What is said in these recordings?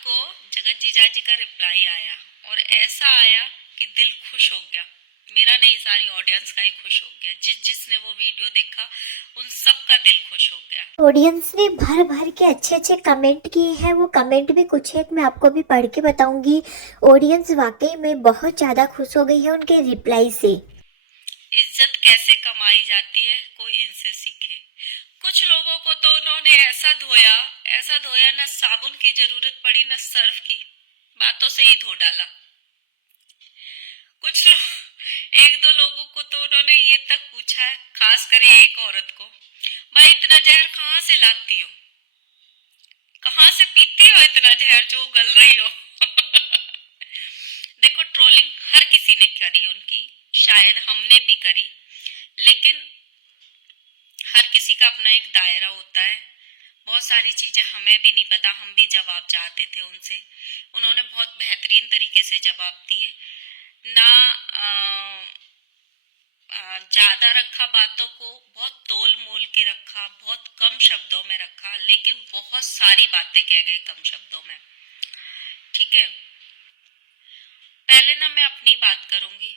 को जगत जीजा जी का रिप्लाई आया और ऐसा आया कि दिल खुश हो गया। मेरा नहीं, सारी ऑडियंस का ही खुश हो गया। जिसने वो वीडियो देखा उन सब का दिल खुश हो गया। ऑडियंस ने भर भर के अच्छे अच्छे कमेंट किए हैं। वो कमेंट भी कुछ एक मैं आपको भी पढ़ के बताऊंगी। ऑडियंस वाकई में बहुत ज्यादा खुश हो गई है उनके रिप्लाई से। इज्जत कैसे कमाई जाती है, कोई इनसे सीखे। कुछ लोगों को तो उन्होंने ऐसा धोया, न साबुन की जरूरत पड़ी न सर्फ की, बातों से ही धो डाला। एक दो लोगों को तो उन्होंने ये तक पूछा है, खास कर एक औरत को, भाई इतना जहर कहाँ से लाती हो, कहाँ से पीती हो इतना जहर जो गल रही हो। देखो, ट्रोलिंग हर किसी ने करी उनकी, शायद हमने भी करी, लेकिन हर किसी का अपना एक दायरा होता है। बहुत सारी चीजें हमें भी नहीं पता, हम भी जवाब चाहते थे उनसे। उन्होंने बहुत बेहतरीन तरीके से जवाब दिए ना। ज्यादा रखा बातों को, बहुत तोल मोल के रखा, बहुत कम शब्दों में रखा, लेकिन बहुत सारी बातें कह गए कम शब्दों में। ठीक है, पहले ना मैं अपनी बात करूंगी।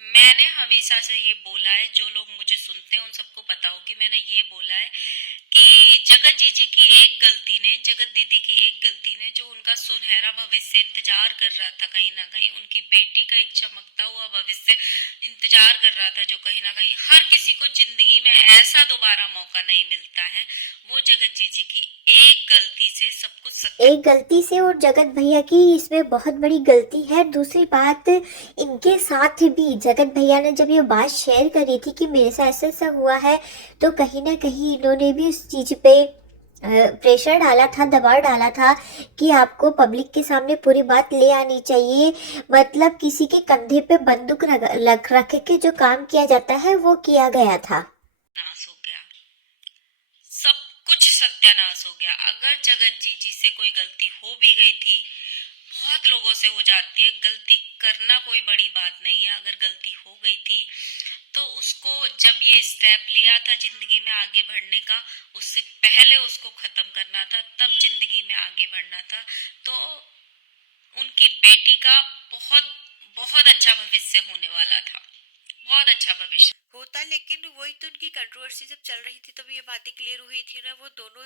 मैंने हमेशा से ये बोला है, जो लोग मुझे सुनते हैं उन सबको पता होगी, मैंने ये बोला है कि जगत जीजी की एक गलती ने, जगत दीदी की एक गलती ने, जो उनका सुनहरा भविष्य इंतजार कर रहा था, कहीं ना कहीं उनकी बेटी का एक चमकता हुआ भविष्य इंतजार कर रहा था, जो कहीं ना कहीं हर किसी को जिंदगी में ऐसा दोबारा मौका नहीं मिलता है, वो जगत जीजी की एक गलती से सब कुछ एक गलती से, और जगत भैया की इसमें बहुत बड़ी गलती है। दूसरी बात, इनके साथ भी जगत भैया ने जब ये बात शेयर करी थी कि मेरे साथ ऐसा ऐसा हुआ है, तो कहीं ना कहीं इन्होंने भी उस चीज पे प्रेशर डाला था, दबाव डाला था कि आपको पब्लिक के सामने पूरी बात ले आनी चाहिए। मतलब किसी के कंधे पे बंदूक रख के जो काम किया जाता है वो किया गया था। नाश हो गया, सब कुछ सत्यानाश हो गया। अगर जगत जीजी से कोई गलती हो भी गई थी, बहुत लोगों से हो जाती है, गलती करना कोई बड़ी बात नहीं है। अगर गलती हो गई थी तो उसको, जब ये स्टेप लिया था जिंदगी में आगे बढ़ने का, उससे पहले उसको खत्म करना था, तब जिंदगी में आगे बढ़ना था। तो उनकी बेटी का बहुत बहुत अच्छा भविष्य होने वाला था, बहुत अच्छा भविष्य होता। लेकिन वही तो, उनकी कंट्रोवर्सी जब चल रही थी तब ये बातें क्लियर हुई थी ना, वो दोनों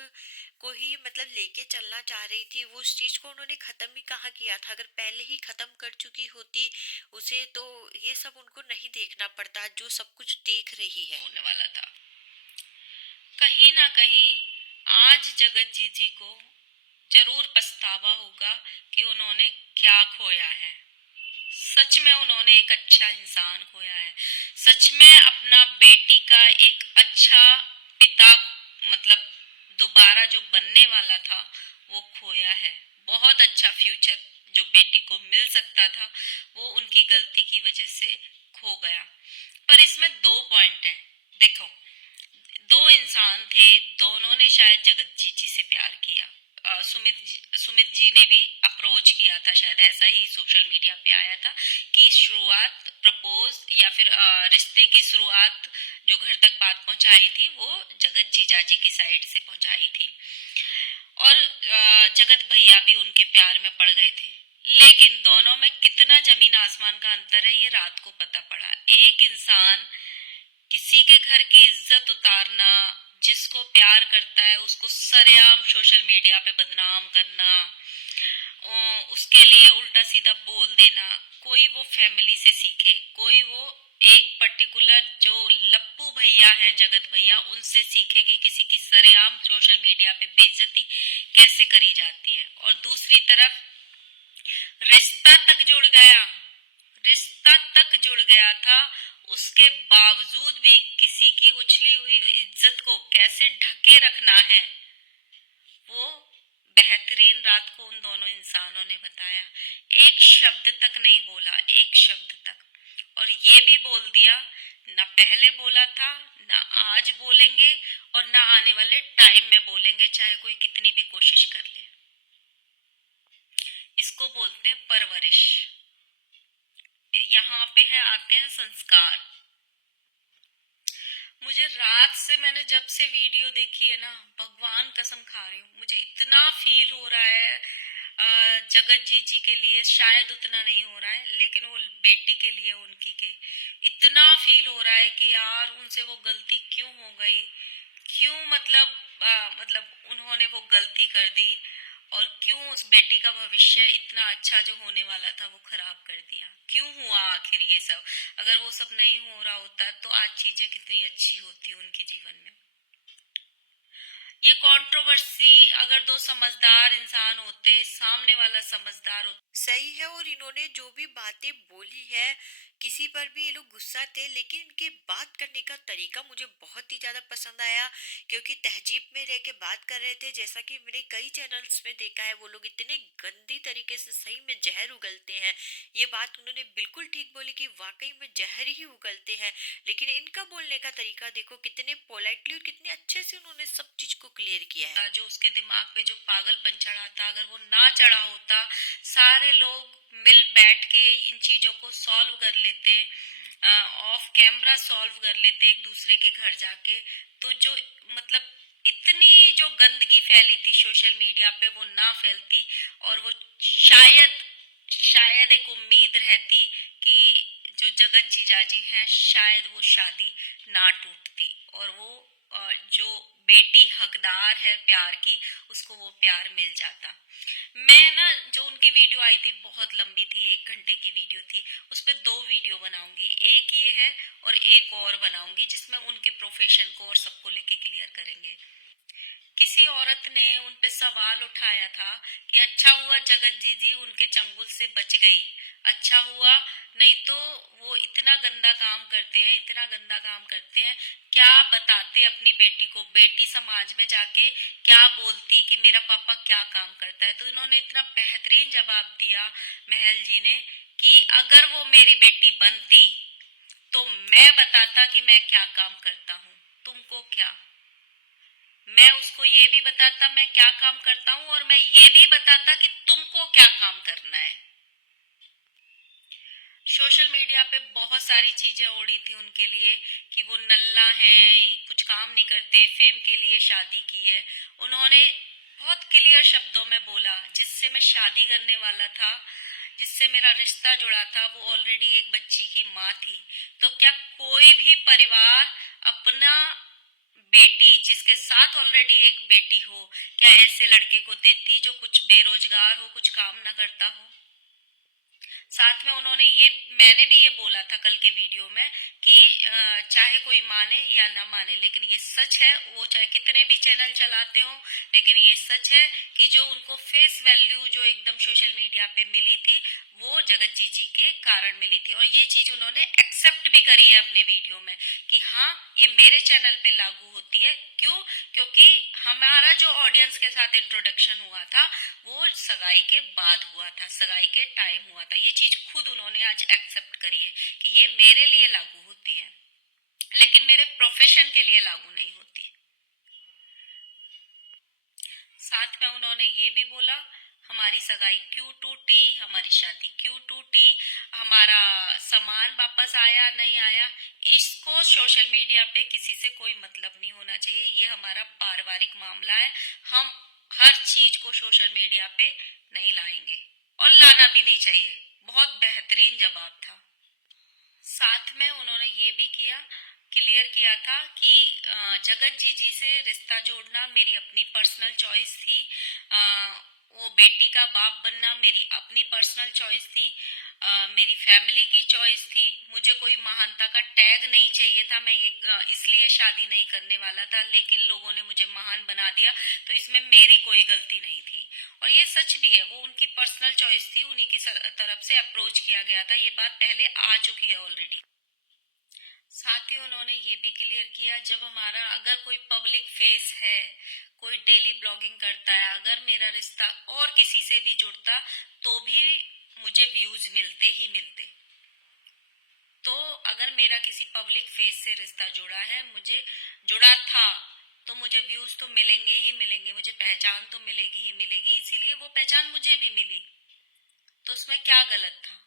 को ही मतलब लेके चलना चाह रही थी। वो उस चीज को उन्होंने खत्म ही कहाँ किया था, अगर पहले ही खत्म कर चुकी होती उसे, तो ये सब उनको नहीं देखना पड़ता जो सब कुछ देख रही है होने वाला था। कहीं ना कहीं आज जगत जीजी को जरूर पछतावा होगा कि उन्होंने क्या खोया है। सच में उन्होंने एक अच्छा इंसान खोया है, सच में अपना बेटी का एक अच्छा पिता, मतलब दोबारा जो बनने वाला था वो खोया है। बहुत अच्छा फ्यूचर जो बेटी को मिल सकता था वो उनकी गलती की वजह से खो गया। पर इसमें दो पॉइंट हैं। देखो, दो इंसान थे, दोनों ने शायद जगत जीजी से प्यार किया। सुमित जी ने भी अप्रोच किया था, शायद ऐसा ही सोशल मीडिया पे आया था कि शुरुआत, प्रपोज या फिर रिश्ते की शुरुआत, जो घर तक बात पहुंचाई थी वो जगत जीजा जी की साइड से पहुंचाई थी, और जगत भैया भी उनके प्यार में पड़ गए थे। लेकिन दोनों में कितना जमीन आसमान का अंतर है ये रात को पता पड़ा। एक इंसान किसी के घर की इज्जत उतारना, जिसको प्यार करता है उसको सरेआम सोशल मीडिया पे बदनाम करना, उसके लिए उल्टा सीधा बोल देना, कोई वो फैमिली से सीखे, कोई वो एक पर्टिकुलर जो लप्पू भैया हैं, जगत भैया, उनसे सीखे कि किसी की सरेआम सोशल मीडिया पे बेइज्जती कैसे करी जाती है। और दूसरी तरफ रिश्ता तक जुड़ गया, रिश्ता तक जुड़ गया था, उसके बावजूद भी किसी की उछली हुई इज्जत को कैसे ढके रखना है, वो बेहतरीन रात को उन दोनों इंसानों ने बताया। एक शब्द तक नहीं बोला, एक शब्द तक, और ये भी बोल दिया, ना पहले बोला था, ना आज बोलेंगे, और ना आने वाले टाइम में बोलेंगे, चाहे कोई कितनी भी कोशिश कर ले। इसको बोलते हैं परवरिश। यहाँ पे है, आते हैं संस्कार। मुझे रात से मैंने जब से वीडियो देखी है ना, भगवान कसम खा रही हूँ, मुझे इतना फील हो रहा है जगत जी के लिए। शायद उतना नहीं हो रहा है, लेकिन वो बेटी के लिए, उनकी के इतना फील हो रहा है कि यार उनसे वो गलती क्यों हो गई, क्यों मतलब मतलब उन्होंने वो गलती कर दी, और क्यों उस बेटी का भविष्य इतना अच्छा जो होने वाला था वो खराब कर दिया, क्यों हुआ आखिर ये सब। अगर वो सब नहीं हो रहा होता तो आज चीजें कितनी अच्छी होती उनके जीवन में। ये कंट्रोवर्सी, अगर दो समझदार इंसान होते, सामने वाला समझदार होता। सही है। और इन्होंने जो भी बातें बोली है, किसी पर भी ये लोग गुस्सा थे, लेकिन इनके बात करने का तरीका मुझे बहुत ही ज्यादा पसंद आया, क्योंकि तहजीब में रह के बात कर रहे थे। जैसा कि मैंने कई चैनल्स में देखा है, वो लोग इतने गंदी तरीके से सही में जहर उगलते हैं। ये बात उन्होंने बिल्कुल ठीक बोली कि वाकई में जहर ही उगलते हैं। लेकिन इनका बोलने का तरीका देखो, कितने पोलाइटली और कितने अच्छे से उन्होंने सब चीज को क्लियर किया है। जो उसके दिमाग पे जो पागलपन चढ़ा था, अगर वो ना चढ़ा होता, सारे लोग मिल बैठ के इन चीजों को सॉल्व कर लेते, ऑफ कैमरा सॉल्व कर लेते एक दूसरे के घर जाके, तो जो मतलब इतनी जो गंदगी फैली थी सोशल मीडिया पे वो ना फैलती। और वो शायद शायद एक उम्मीद रहती कि जो जगत जीजाजी हैं, शायद वो शादी ना टूटती, और वो जो बेटी हकदार है प्यार की, उसको वो प्यार मिल जाता। मैं ना, जो उनकी वीडियो आई थी बहुत लंबी थी, 1 घंटे की वीडियो थी, उस पर 2 वीडियो बनाऊंगी। एक ये है और एक और बनाऊंगी जिसमें उनके प्रोफेशन को और सबको लेके क्लियर करेंगे। किसी औरत ने उन पे सवाल उठाया था कि अच्छा हुआ जगत जी उनके चंगुल से बच गई, अच्छा हुआ, नहीं तो वो इतना गंदा काम करते हैं, इतना गंदा काम करते हैं। क्या बताते अपनी बेटी को, बेटी समाज में जाके क्या बोलती कि मेरा पापा क्या काम करता है। तो इन्होंने इतना बेहतरीन जवाब दिया महल जी ने कि अगर वो मेरी बेटी बनती तो मैं बताता कि मैं क्या काम करता हूँ, तुमको क्या। मैं उसको ये भी बताता मैं क्या काम करता हूँ, और मैं ये भी बताता कि तुमको क्या काम करना है। सोशल मीडिया पे बहुत सारी चीजें ओढ़ी थी उनके लिए कि वो नल्ला हैं, कुछ काम नहीं करते, फेम के लिए शादी की है। उन्होंने बहुत क्लियर शब्दों में बोला, जिससे मैं शादी करने वाला था, जिससे मेरा रिश्ता जुड़ा था, वो ऑलरेडी एक बच्ची की माँ थी। तो क्या कोई भी परिवार अपना बेटी, जिसके साथ ऑलरेडी एक बेटी हो, क्या ऐसे लड़के को देती जो कुछ बेरोजगार हो, कुछ काम ना करता हो। साथ में उन्होंने ये, मैंने भी ये बोला था कल के वीडियो में कि चाहे कोई माने या ना माने, लेकिन ये सच है, वो चाहे कितने भी चैनल चलाते हो, लेकिन ये सच है कि जो उनको फेस वैल्यू जो एकदम सोशल मीडिया पे मिली थी, वो जगत जी के कारण मिली थी। और ये चीज उन्होंने एक्सेप्ट भी करी है अपने वीडियो में कि हाँ, ये मेरे चैनल पे लागू होती है। क्यों? क्योंकि हमारा जो ऑडियंस के साथ इंट्रोडक्शन हुआ था वो सगाई के बाद हुआ था, सगाई के टाइम हुआ था। ये चीज खुद उन्होंने आज एक्सेप्ट करी है कि ये मेरे लिए लागू होती है, लेकिन मेरे प्रोफेशन के लिए लागू नहीं होती। साथ में उन्होंने ये भी बोला, हमारी सगाई क्यों टूटी, हमारी शादी क्यों टूटी, हमारा सामान वापस आया नहीं आया, इसको सोशल मीडिया पे किसी से कोई मतलब नहीं होना चाहिए। ये हमारा पारिवारिक मामला है, हम हर चीज को सोशल मीडिया पे नहीं लाएंगे, और लाना भी नहीं चाहिए। बहुत बेहतरीन जवाब था। साथ में उन्होंने ये भी किया, क्लियर किया था कि जगत जी से रिश्ता जोड़ना मेरी अपनी पर्सनल चॉइस थी, वो बेटी का बाप बनना मेरी अपनी पर्सनल चॉइस थी, मेरी फैमिली की चॉइस थी। मुझे कोई महानता का टैग नहीं चाहिए था, मैं ये इसलिए शादी नहीं करने वाला था, लेकिन लोगों ने मुझे महान बना दिया, तो इसमें मेरी कोई गलती नहीं थी। और ये सच भी है, वो उनकी पर्सनल चॉइस थी, उन्हीं की तरफ से अप्रोच किया गया था, ये बात पहले आ चुकी है ऑलरेडी। साथ ही उन्होंने ये भी क्लियर किया, जब हमारा अगर कोई पब्लिक फेस है, कोई डेली ब्लॉगिंग करता है, अगर मेरा रिश्ता और किसी से भी जुड़ता तो भी मुझे व्यूज मिलते ही मिलते। तो अगर मेरा किसी पब्लिक फेस से रिश्ता जुड़ा है, मुझे जुड़ा था, तो मुझे व्यूज तो मिलेंगे ही मिलेंगे, मुझे पहचान तो मिलेगी ही मिलेगी, इसीलिए वो पहचान मुझे भी मिली, तो उसमें क्या गलत था।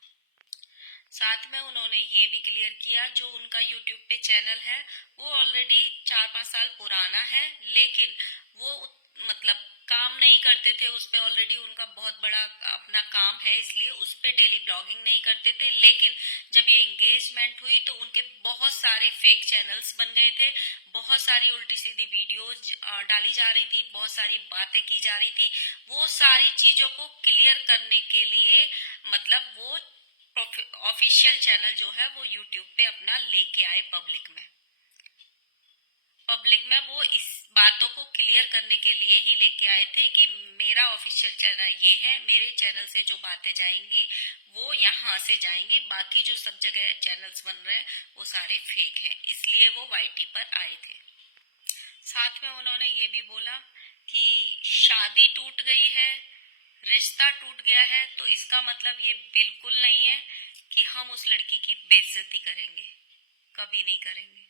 साथ में उन्होंने ये भी क्लियर किया जो उनका यूट्यूब पे चैनल है वो ऑलरेडी 4-5 साल पुराना है, लेकिन वो मतलब काम नहीं करते थे उस पे। ऑलरेडी उनका बहुत बड़ा अपना काम है, इसलिए उस पे डेली ब्लॉगिंग नहीं करते थे। लेकिन जब ये एंगेजमेंट हुई तो उनके बहुत सारे फेक चैनल्स बन गए थे, बहुत सारी उल्टी सीधी वीडियोज डाली जा रही थी, बहुत सारी बातें की जा रही थी। वो सारी चीजों को क्लियर करने के लिए मतलब वो ऑफिशियल चैनल जो है वो यूट्यूब पे अपना लेके आए पब्लिक में वो इस बातों को क्लियर करने के लिए ही लेके आए थे कि मेरा ऑफिशियल चैनल ये है, मेरे चैनल से जो बातें जाएंगी वो यहाँ से जाएंगी, बाकी जो सब जगह चैनल्स बन रहे हैं वो सारे फेक हैं, इसलिए वो वाईटी पर आए थे। साथ में उन्होंने ये भी बोला कि शादी टूट गई है, रिश्ता टूट गया है, तो इसका मतलब ये बिल्कुल नहीं है कि हम उस लड़की की बेइज्जती करेंगे, कभी नहीं करेंगे।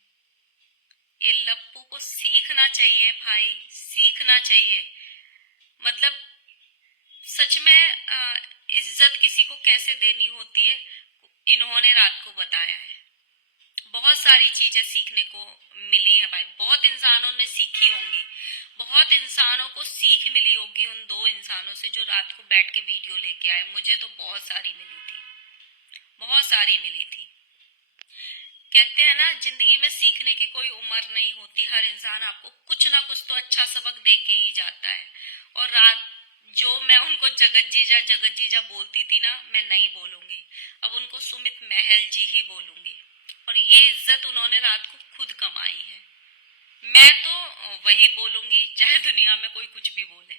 ये लप्पू को सीखना चाहिए भाई, सीखना चाहिए। मतलब सच में इज्जत किसी को कैसे देनी होती है इन्होंने रात को बताया है। बहुत सारी चीजें सीखने को मिली है भाई, बहुत इंसानों ने सीखी होंगी, बहुत इंसानों को सीख मिली होगी उन दो इंसानों से जो रात को बैठ के वीडियो लेके आए। मुझे तो बहुत सारी मिली थी, बहुत सारी मिली थी। कहते हैं ना जिंदगी में सीखने की कोई उम्र नहीं होती, हर इंसान आपको कुछ ना कुछ तो अच्छा सबक दे के ही जाता है। और रात जो मैं उनको जगत जीजा बोलती थी ना, मैं नहीं बोलूंगी, अब उनको सुमित महल जी ही बोलूंगी। और ये इज्जत उन्होंने रात को खुद कमाई है, मैं तो वही बोलूंगी चाहे दुनिया में कोई कुछ भी बोले।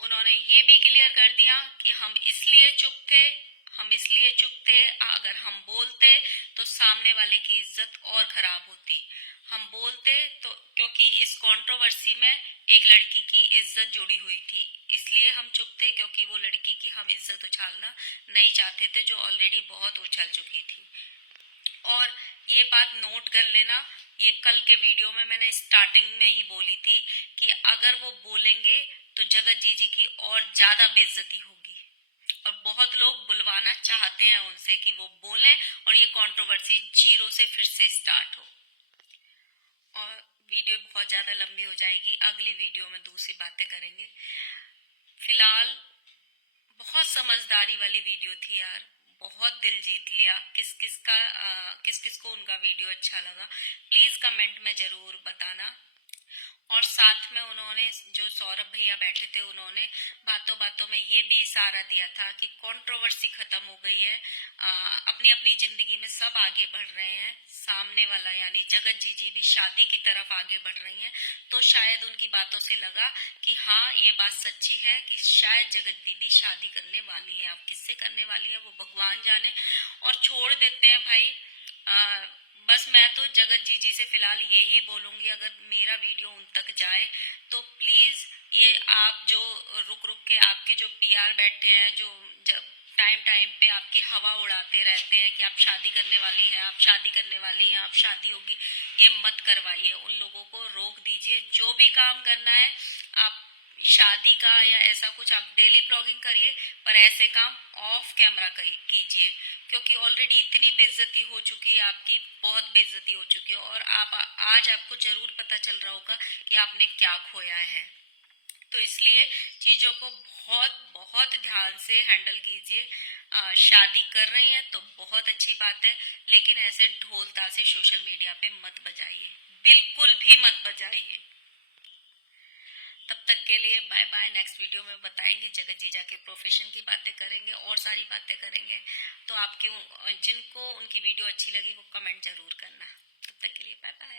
उन्होंने ये भी क्लियर कर दिया कि हम इसलिए चुप थे, अगर हम बोलते तो सामने वाले की इज्जत और खराब होती। हम बोलते तो क्योंकि इस कंट्रोवर्सी में एक लड़की की इज्जत जुड़ी हुई थी, इसलिए हम चुप थे, क्योंकि वो लड़की की हम इज्जत उछालना नहीं चाहते थे जो ऑलरेडी बहुत उछल चुकी थी। और ये बात नोट कर लेना, ये कल के वीडियो में मैंने स्टार्टिंग में ही बोली थी कि अगर वो बोलेंगे तो जगत जी की और ज्यादा बेइज्जती होगी। और बहुत लोग बुलवाना चाहते हैं उनसे कि वो बोलें और ये कंट्रोवर्सी जीरो से फिर से स्टार्ट हो। और वीडियो बहुत ज्यादा लंबी हो जाएगी, अगली वीडियो में दूसरी बातें करेंगे। फिलहाल बहुत समझदारी वाली वीडियो थी यार, बहुत दिल जीत लिया। किस किस को उनका वीडियो अच्छा लगा प्लीज कमेंट में जरूर बताना। और साथ में उन्होंने जो सौरभ भैया बैठे थे उन्होंने बातों बातों में ये भी इशारा दिया था कि कंट्रोवर्सी खत्म हो गई है, अपनी अपनी जिंदगी में सब आगे बढ़ रहे हैं। सामने वाला यानी जगत जी भी शादी की तरफ आगे बढ़ रही हैं, तो शायद उनकी बातों से लगा कि हाँ ये बात सच्ची है कि शायद जगत दीदी शादी करने वाली है। अब किससे करने वाली है वो भगवान जाने। और छोड़ देते हैं भाई, बस मैं तो जगत जी से फिलहाल ये ही बोलूंगी, अगर मेरा वीडियो उन तक जाए तो प्लीज ये आप जो रुक के आपके जो पीआर बैठे हैं, जो जब टाइम टाइम पे आपकी हवा उड़ाते रहते हैं कि आप शादी करने वाली हैं, आप शादी करने वाली हैं, आप शादी होगी, ये मत करवाइए। उन लोगों को रोक दीजिए, जो भी काम करना है आप शादी का या ऐसा कुछ आप डेली ब्लॉगिंग करिए, पर ऐसे काम ऑफ कैमरा कीजिए, क्योंकि ऑलरेडी इतनी बेइज्जती हो चुकी है आपकी, बहुत बेइज्जती हो चुकी है। और आप आज आपको जरूर पता चल रहा होगा कि आपने क्या खोया है। तो इसलिए चीजों को बहुत बहुत ध्यान से हैंडल कीजिए। शादी कर रही हैं तो बहुत अच्छी बात है, लेकिन ऐसे ढोल ताशे सोशल मीडिया पे मत बजाइए, बिल्कुल भी मत बजाइए। तब तक के लिए बाय बाय। नेक्स्ट वीडियो में बताएंगे, जगत जीजा के प्रोफेशन की बातें करेंगे और सारी बातें करेंगे। तो आपके जिनको उनकी वीडियो अच्छी लगी वो कमेंट जरूर करना। तब तक के लिए बाय बाय।